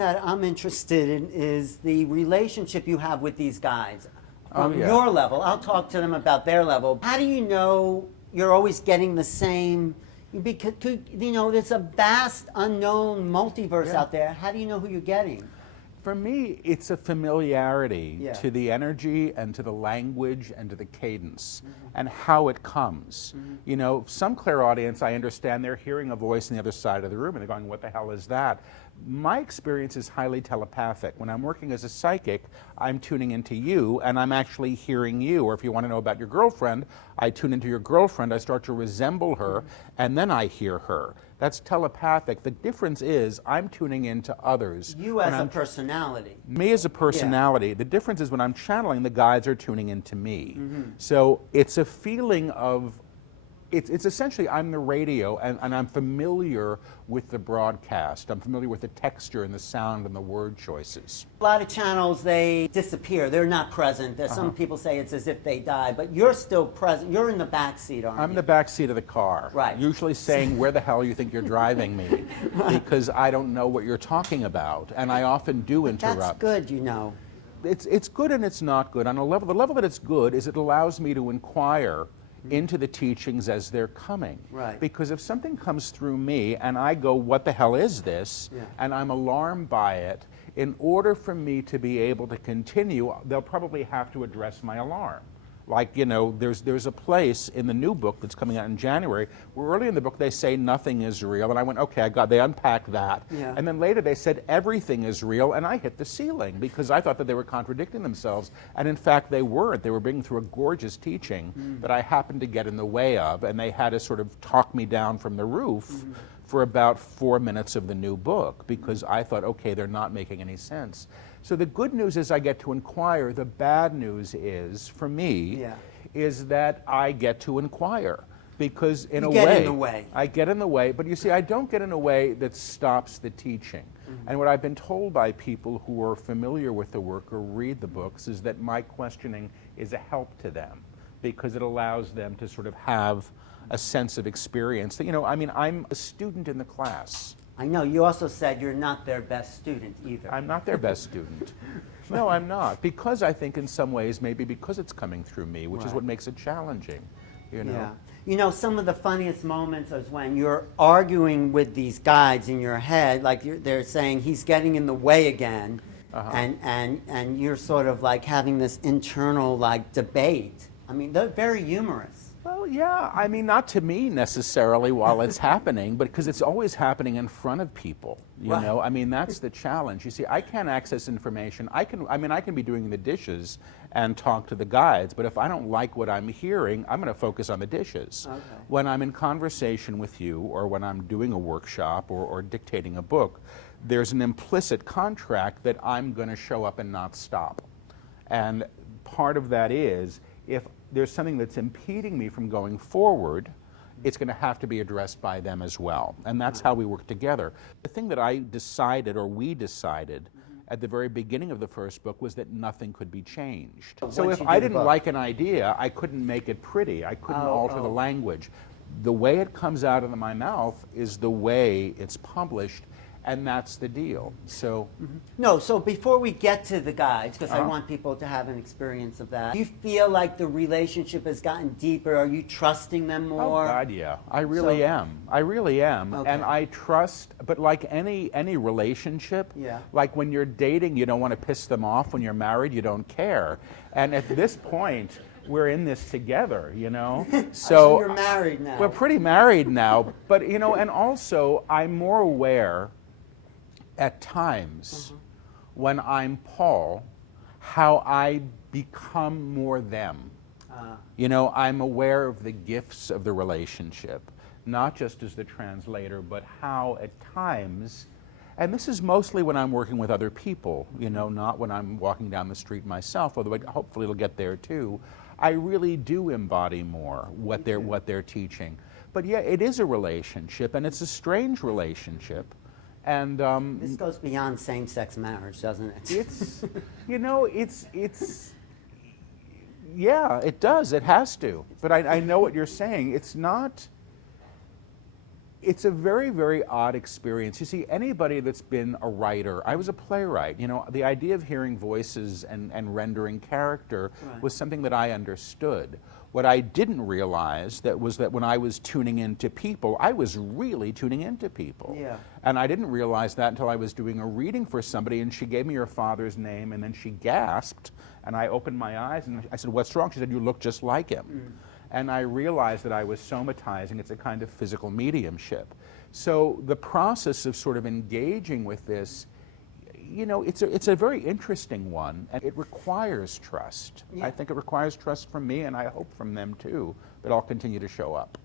that I'm interested in is the relationship you have with these guys. From yeah. your level, I'll talk to them about their level. How do you know you're always getting the same? Because, you know, there's a vast unknown multiverse out there. How do you know who you're getting? For me, it's a familiarity Yeah. to the energy and to the language and to the cadence and how it comes. You know, some clairaudience, I understand they're hearing a voice on the other side of the room and they're going, what the hell is that? My experience is highly telepathic. When I'm working as a psychic, I'm tuning into you and I'm actually hearing you. Or if you want to know about your girlfriend, I tune into your girlfriend, I start to resemble her, and then I hear her. That's telepathic. The difference is I'm tuning into others. You as a personality. Me as a personality. Yeah. The difference is when I'm channeling, the guides are tuning into me. So it's a feeling of, it's essentially I'm the radio and I'm familiar with the broadcast. I'm familiar with the texture and the sound and the word choices. A lot of channels, they disappear. They're not present. There's some people say it's as if they die, but you're still present. You're in the back seat, aren't you? I'm in the back seat of the car. Right. Usually saying, where the hell you think you're driving me? Because I don't know what you're talking about. And I often do interrupt. That's good, you know. It's good and it's not good. On a level, the level that it's good is it allows me to inquire into the teachings as they're coming. Right. Because if something comes through me and I go, what the hell is this? And I'm alarmed by it, in order for me to be able to continue, they'll probably have to address my alarm. Like, you know, there's a place in the new book that's coming out in January where early in the book they say nothing is real, and I went, okay, they unpacked that. Yeah. And then later they said everything is real, and I hit the ceiling because I thought that they were contradicting themselves, and in fact they weren't. They were bringing through a gorgeous teaching that I happened to get in the way of, and they had to sort of talk me down from the roof for about 4 minutes of the new book because I thought, okay, they're not making any sense. So the good news is I get to inquire. The bad news is, for me, is that I get to inquire. Because in a way, I get in the way, but you see, I don't get in a way that stops the teaching. And what I've been told by people who are familiar with the work or read the books is that my questioning is a help to them because it allows them to sort of have a sense of experience. That, you know, I mean, I'm a student in the class. I know. You also said you're not their best student either. I'm not their best student. No, I'm not. Because I think in some ways, maybe because it's coming through me, which is what makes it challenging, you know? Yeah. You know, some of the funniest moments is when you're arguing with these guides in your head, like they're saying he's getting in the way again, and you're sort of like having this internal like debate. I mean, they're very humorous. Well, yeah, I mean, not to me necessarily while it's happening, but because it's always happening in front of people, you know? I mean, that's the challenge. You see, I can't access information. I can be doing the dishes and talk to the guides, but if I don't like what I'm hearing, I'm going to focus on the dishes. Okay. When I'm in conversation with you or when I'm doing a workshop or dictating a book, there's an implicit contract that I'm going to show up and not stop. And part of that is, if there's something that's impeding me from going forward, it's going to have to be addressed by them as well. And that's how we work together. The thing that I decided, or we decided, at the very beginning of the first book was that nothing could be changed. So if I didn't like an idea, I couldn't make it pretty. I couldn't alter the language. The way it comes out of my mouth is the way it's published, and that's the deal. So no, so before we get to the guides, because I want people to have an experience of that, do you feel like the relationship has gotten deeper? Are you trusting them more? Oh God, yeah. I really am. I really am. Okay. And I trust, but like any relationship, like when you're dating, you don't want to piss them off. When you're married, you don't care. And at this point, we're in this together, you know? So you're married now. We're pretty married now, but you know, and also I'm more aware at times when I'm Paul, how I become more them. You know, I'm aware of the gifts of the relationship, not just as the translator, but how at times, and this is mostly when I'm working with other people, you know, not when I'm walking down the street myself, although hopefully it'll get there too. I really do embody more what they're teaching. But yeah, it is a relationship, and it's a strange relationship. And this goes beyond same-sex marriage, doesn't it? It's, you know, it's, yeah, it does. It has to. But I know what you're saying. It's not. It's a very, very odd experience. You see, anybody that's been a writer, I was a playwright, you know, the idea of hearing voices and rendering character was something that I understood. What I didn't realize was that when I was tuning into people, I was really tuning into people. Yeah. And I didn't realize that until I was doing a reading for somebody, and she gave me her father's name, and then she gasped, and I opened my eyes, and I said, "What's wrong?" She said, "You look just like him." And I realized that I was somatizing. It's a kind of physical mediumship. So the process of sort of engaging with this, you know, it's a very interesting one, and it requires trust. Yeah. I think it requires trust from me, and I hope from them too, that I'll continue to show up.